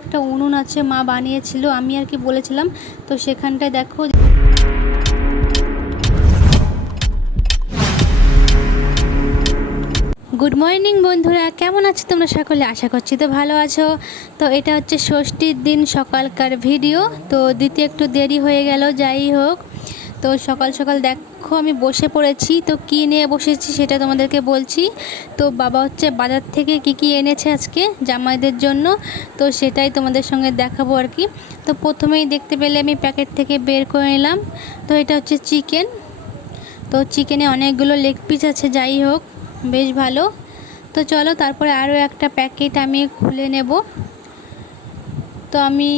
একটা উনুন আছে, মা বানিয়েছিল, আমি আর কি বলেছিলাম। তো সেখানটায় দেখো। গুড মর্নিং বন্ধুরা, কেমন আছো তোমরা সকলে? আশা করছি তো ভালো আছো। তো এটা হচ্ছে ষষ্ঠীর দিন সকালকার ভিডিও। তো দিতে একটু দেরি হয়ে গেল, যাই হোক। তো সকাল সকাল দেখো আমি বসে পড়েছি। তো কী নিয়ে বসেছি সেটা তোমাদেরকে বলছি। তো বাবা হচ্ছে বাজার থেকে কি এনেছে আজকে জামাইদের জন্য, তো সেটাই তোমাদের সঙ্গে দেখাবো আর কি। তো প্রথমেই দেখতে পেলে আমি প্যাকেট থেকে বের করে নিলাম। তো এটা হচ্ছে চিকেন। তো চিকেনে অনেকগুলো লেগ পিস আছে, যাই হোক বেশ ভালো। তো চলো তারপরে আরও একটা প্যাকেট আমি খুলে নেব। তো আমি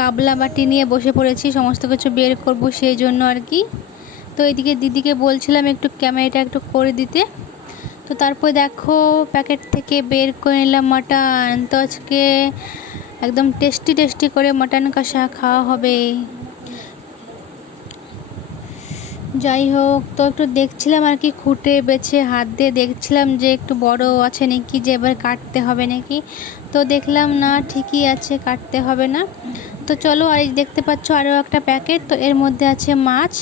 গাবলা বাটি নিয়ে বসে পড়েছি, সমস্ত কিছু বের করব সেই জন্য আর কি। তো এদিকে দিদিকে বলছিলাম একটু ক্যামেরাটা একটু করে দিতে। তো তারপর দেখো প্যাকেট থেকে বের করে নিলাম মাটন। তো আজকে একদম টেস্টি টেস্টি করে মাটন কষা খাওয়া হবে। যাই হোক, তো একটু দেখছিলাম আর কি, খুঁটে বেছে হাত দিয়ে দেখছিলাম যে একটু বড় আছে নাকি, যে এবার কাটতে হবে নাকি। তো দেখলাম না, ঠিকই আছে, কাটতে হবে না। তো চলো, আর এই দেখতে পাচ্ছ আরও একটা প্যাকেট। তো এর মধ্যে আছে মাছ,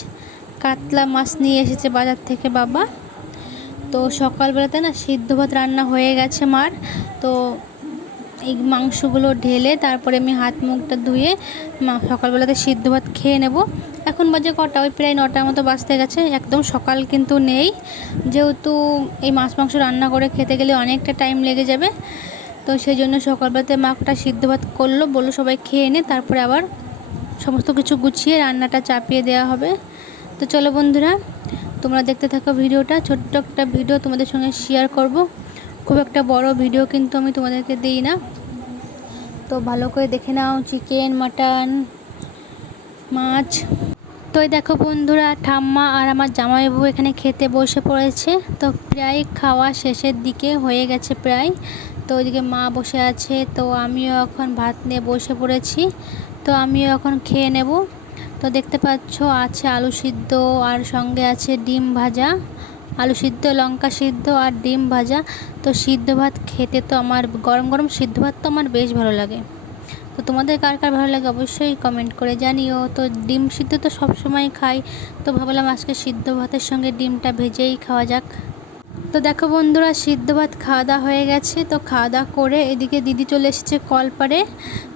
কাতলা মাছ নিয়ে এসেছে বাজার থেকে বাবা। তো সকালবেলাতে না সিদ্ধ ভাত রান্না হয়ে গেছে মার। তো এই মাংসগুলো ঢেলে তারপরে আমি হাত মুখটা ধুয়ে সকালবেলাতে সিদ্ধ ভাত খেয়ে নেব। এখন বাজে কটা, ওই প্রায় 9টার মতো বাজতে গেছে। একদম সকাল কিন্তু নেই, যেহেতু এই মাছ মাংস রান্না করে খেতে গেলে অনেকটা টাইম লেগে যাবে। তো সেই জন্য সকালবেলাতে মাটা সিদ্ধ ভাত করলো, বললো সবাই খেয়ে নে, তারপরে আবার সমস্ত কিছু গুছিয়ে রান্নাটা চাপিয়ে দেওয়া হবে। তো চলো বন্ধুরা, তোমরা দেখতে থাকো ভিডিওটা। ছোট্ট একটা ভিডিও তোমাদের সঙ্গে শেয়ার করব, খুব একটা বড় ভিডিও কিন্তু আমি তোমাদেরকে দিই না। তো ভালো করে দেখে নাও, চিকেন, মাটন, মাছ। তো এই দেখো বন্ধুরা, ঠাম্মা আর আমার জামাইবাবু এখানে খেতে বসে পড়েছে। তো প্রায় খাওয়া শেষের দিকে হয়ে গেছে প্রায়। তো ওইদিকে মা বসে আছে, তো আমিও এখন ভাত নিয়ে বসে পড়েছি। তো আমিও এখন খেয়ে নেব। তো দেখতে পাচ্ছ আছে আলু সিদ্ধ, আর সঙ্গে আছে ডিম ভাজা। আলু সিদ্ধ, লঙ্কা সিদ্ধ আর ডিম ভাজা। তো সিদ্ধ ভাত খেতে তো আমার, গরম গরম সিদ্ধ ভাত তো আমার বেশ ভালো লাগে। তো তোমাদের কার কার ভালো লাগে অবশ্যই কমেন্ট করে জানিও। তো ডিম সিদ্ধ তো সব সময় খাই, তো ভাবলাম আজকে সিদ্ধ ভাতের সঙ্গে ডিমটা ভেজেই খাওয়া যাক। তো দেখো বন্ধুরা, সিদ্ধ ভাত খাওয়া দাওয়া হয়ে গেছে। তো খাওয়া দাওয়া করে এদিকে দিদি চলে এসেছে কলপাড়ে,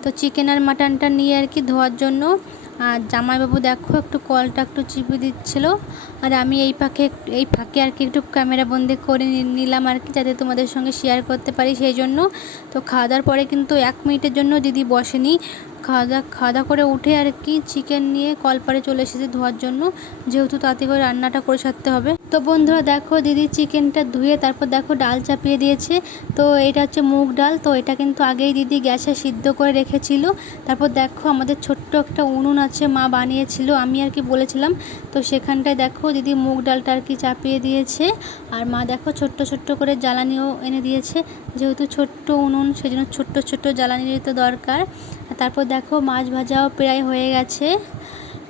তো চিকেন আর মাটনটা নিয়ে আর কি ধোয়ার জন্য। আর জামাইবাবু দেখো একটু কলটা একটু চিপে দিচ্ছিলো, আর আমি এই ফাঁকে আর কি একটু ক্যামেরা বন্দি করে নিলাম আর কি, যাতে তোমাদের সঙ্গে শেয়ার করতে পারি সেই জন্য। তো খাওয়া দাওয়ার পরে কিন্তু 1 মিনিটের জন্য দিদি বসেনি। খাওয়া দাওয়া করে উঠে আর কি চিকেন নিয়ে কলপাড়ে চলে এসেছে ধোয়ার জন্য, যেহেতু তাতে করে রান্নাটা করে সারতে হবে। তো বন্ধুরা দেখো, দিদি চিকেনটা ধুয়ে তারপর দেখো ডাল চাপিয়ে দিয়েছে। তো এটা হচ্ছে মুগ ডাল। তো এটা কিন্তু আগেই দিদি গ্যাসে সিদ্ধ করে রেখেছিল। তারপর দেখো আমাদের ছোট্ট একটা উনুন আছে, মা বানিয়েছিল, আমি আর কি বলেছিলাম। তো সেখানটায় দেখো দিদি মুগ ডালটা আর কি চাপিয়ে দিয়েছে। আর মা দেখো ছোট্ট ছোট্ট করে জ্বালানিও এনে দিয়েছে, যেহেতু ছোট্ট উনুন সেজন্য ছোট্ট ছোট্ট জ্বালানির তো দরকার। তারপর দেখো মাছ ভাজাও প্রায় হয়ে গেছে।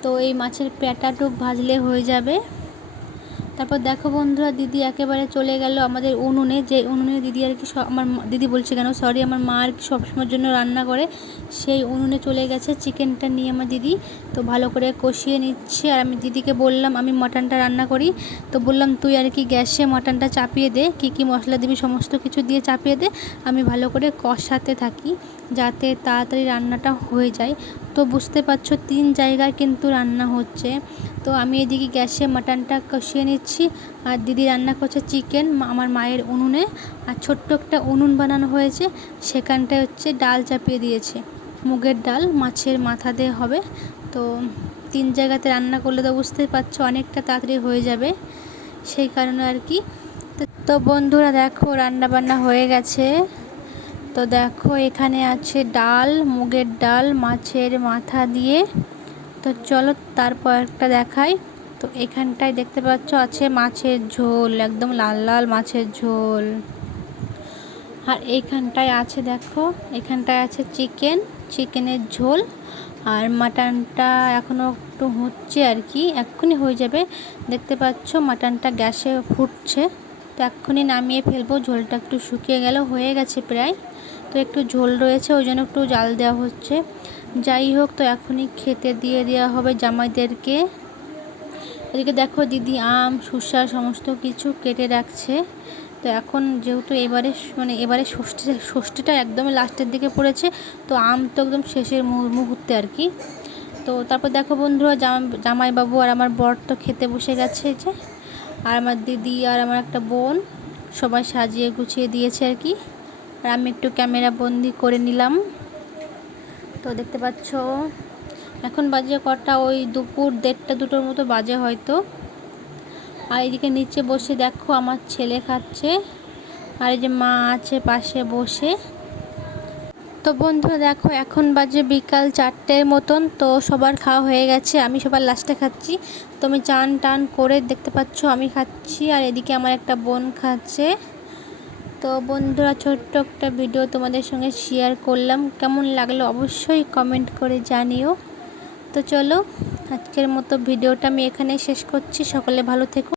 তো এই মাছের পেটাটুক ভাজলে হয়ে যাবে। তারপর দেখো বন্ধুরা, দিদি একেবারে চলে গেল আমাদের উনুনে, যে উনুনে দিদি আর কি আমার দিদি বলছে কেন, সরি, আমার মা আর কি সবসময়ের জন্য রান্না করে, সেই উনুনে চলে গেছে চিকেনটা নিয়ে আমার দিদি। তো ভালো করে কষিয়ে নিচ্ছে, আর আমি দিদিকে বললাম আমি মাটনটা রান্না করি। তো বললাম তুই আর কি গ্যাসে মাটনটা চাপিয়ে দে, কী মশলা দিবি সমস্ত কিছু দিয়ে চাপিয়ে দে, আমি ভালো করে কষাতে থাকি যাতে তাড়াতাড়ি রান্নাটা হয়ে যায়। তো বুঝতে পারছো 3 জায়গায় কিন্তু রান্না হচ্ছে। তো আমি এদিকে গ্যাসে মাটনটা কষিয়ে নিচ্ছি, আর দিদি রান্না করছে চিকেন আমার মায়ের উনুনে। আর ছোট্ট একটা উনুন বানানো হয়েছে, সেখানটায় হচ্ছে ডাল চাপিয়ে দিয়েছে, মুগের ডাল মাছের মাথা দিয়ে হবে। তো 3 জায়গাতে রান্না করলে তো বুঝতেই পারছো অনেকটা তাড়াতাড়ি হয়ে যাবে, সেই কারণে আর কি। তো বন্ধুরা দেখো রান্না বান্না হয়ে গেছে। তো দেখো এখানে আছে ডাল, মুগের ডাল মাছের মাথা দিয়ে। তো চলো তারপর একটা দেখাই। তো এখানটায় দেখতে পাচ্ছ আছে মাছের ঝোল, একদম লাল লাল মাছের ঝোল। আর এইখানটায় আছে দেখো, এখানটায় আছে চিকেনের ঝোল। আর মাটনটা এখনও একটু হচ্ছে আর কি, এক্ষুনি হয়ে যাবে। দেখতে পাচ্ছ মাটনটা গ্যাসে ফুটছে, তো এক্ষুনি নামিয়ে ফেলবো, ঝোলটা একটু শুকিয়ে গেল, হয়ে গেছে প্রায়। তো তো একটু ঝোল রয়েছে, ওই জন্য একটু জাল দেওয়া হচ্ছে। যাই হোক, তো এখনই খেতে দিয়ে দেওয়া হবে জামাইদেরকে। এদিকে দেখো দিদি আম শসা সমস্ত কিছু কেটে রাখছে। তো এখন যেহেতু এবারে ষষ্ঠীটা একদমই লাস্টের দিকে পড়েছে, তো আম তো একদম শেষের মুহূর্তে আর কি। তো তারপর দেখো বন্ধুরা, জামাইবাবু আর আমার বর তো খেতে বসে গেছে যে, আর আমার দিদি আর আমার একটা বোন সবাই সাজিয়ে গুছিয়ে দিয়েছে আর কি। আর আমি একটু ক্যামেরা বন্দি করে নিলাম। তো দেখতে পাচ্ছ এখন বাজে কটা, ওই দুপুর 1:30-2টোর মতো বাজে হয়তো। আর এদিকে নিচে বসে দেখো আমার ছেলে খাচ্ছে, আর এই যে মা আছে পাশে বসে। তো বন্ধুরা দেখো এখন বাজে বিকাল 4টের মতন, তো সবার খাওয়া হয়ে গেছে, আমি সবার লাস্টে খাচ্ছি। তো আমি চান টান করে দেখতে পাচ্ছ আমি খাচ্ছি, আর এদিকে আমার একটা বোন খাচ্ছে। তো বন্ধুরা ছোট্ট একটা ভিডিও তোমাদের সঙ্গে শেয়ার করলাম, কেমন লাগলো অবশ্যই কমেন্ট করে জানিও। তো চলো আজকের মতো ভিডিওটা আমি এখানেই শেষ করছি, সকলে ভালো থেকো।